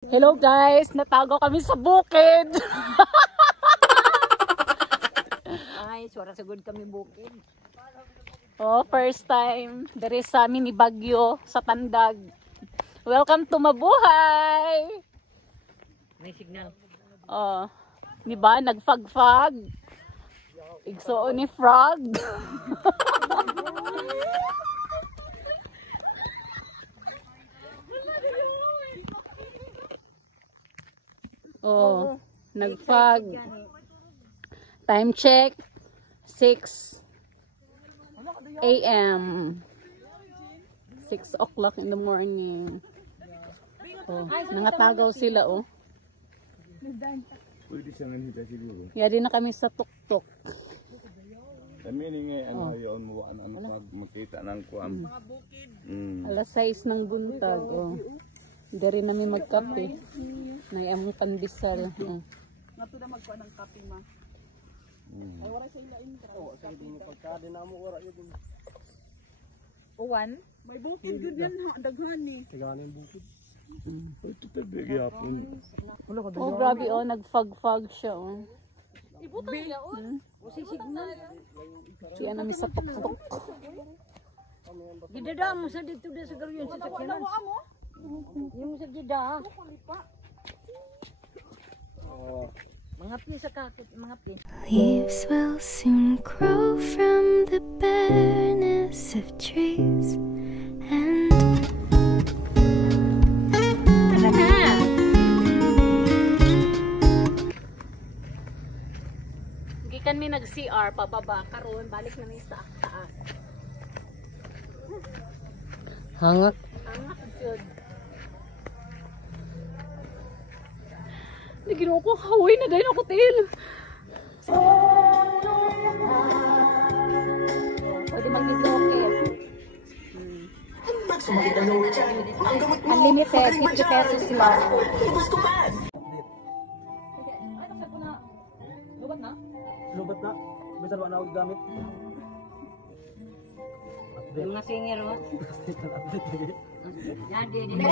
Hello guys, natago kami sa bukid. Ay, suara sagod kami bukid. Oh, first time. Dari sa amin ni Bagyo sa Tandag. Welcome to Mabuhay. May signal. Oh, di ba nagfagfag? Igsuon ni frog. Oh, nagfag. Time check 6 a.m. 6 o'clock in the morning. Oh, nangatagaw sila oh. Pwede siyang nanghita siguro. Yari na kami sa tuktok. Kami ni nga ano yaon mo ano pag makita ng kuam. Mga bukid. Alas 6 ng buntag oh. Dari namin magkape. Nayamong pandesal. Oh. Nato na magkuha ng kape ma. Ay wala sa ila intro. Oo, sa din pagka din amo wala yun. Uwan? May bukid gud yan ha, daghan ni. Tagana yung bukid. Ito tabi gyapon. Oh, grabe oh, nagfag-fag siya oh. Ibutang yaon. Usi signal. Siya namin sa tuktok. Gidada mo sa dito sa garyon sa sakyanan. Yung sa gida. Mga pin sa kakit, mga pin. Leaves will soon grow from the bareness of trees and Gikan mi nag-CR pababa karon balik na mi sa taas. Hangak. Angak jud. Di ginawa ko hawi na dahil ako til. Pwede mag-dislocate. Unlimited, 50 pesos lang. Lubat na. Bisan wa na og gamit. Yung mga singer mo. Jadi, di.